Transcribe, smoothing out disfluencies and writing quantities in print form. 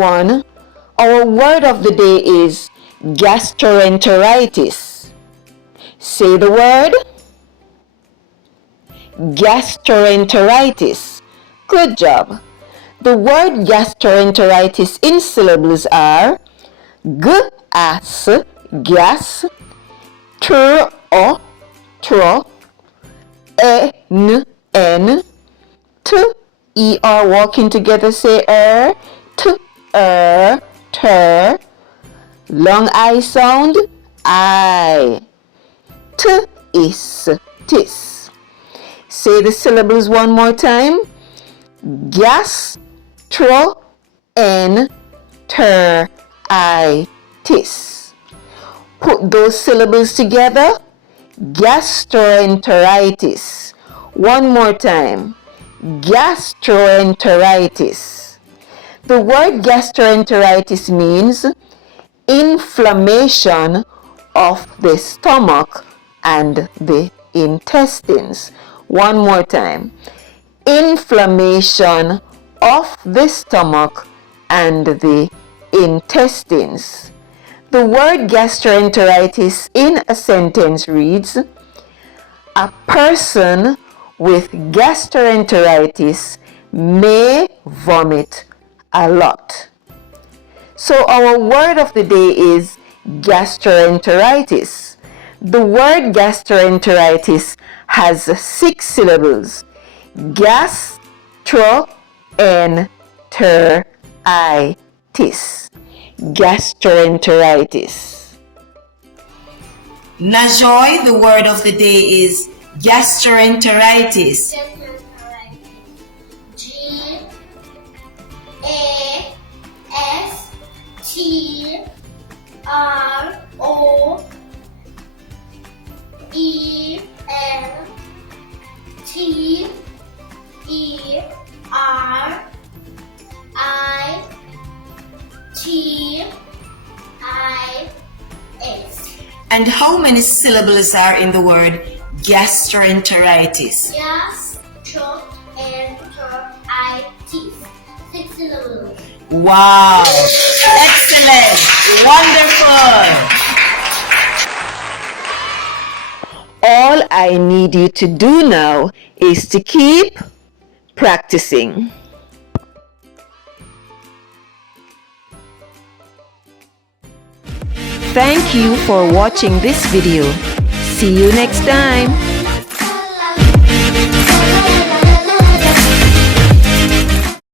everyone, our word of the day is gastroenteritis. Say the word. Gastroenteritis. Good job. The word gastroenteritis in syllables are g-as, gas, tr-o, tro, n, t-er, walking together, say t-er, ter, long I sound, I, t-is, tis. Say the syllables one more time. Gastroenteritis. Put those syllables together. Gastroenteritis. One more time. Gastroenteritis. The word gastroenteritis means inflammation of the stomach and the intestines. One more time. Inflammation of the stomach and the intestines. The word gastroenteritis in a sentence reads, a person with gastroenteritis may vomit a lot. So our word of the day is gastroenteritis. The word gastroenteritis has 6 syllables. Gastroenteritis. Gastroenteritis. Najoy, the word of the day is gastroenteritis. And how many syllables are in the word gastroenteritis? Gastroenteritis. 6 syllables. Wow! Excellent! Wonderful! All I need you to do now is to keep practicing. Thank you for watching this video. See you next time.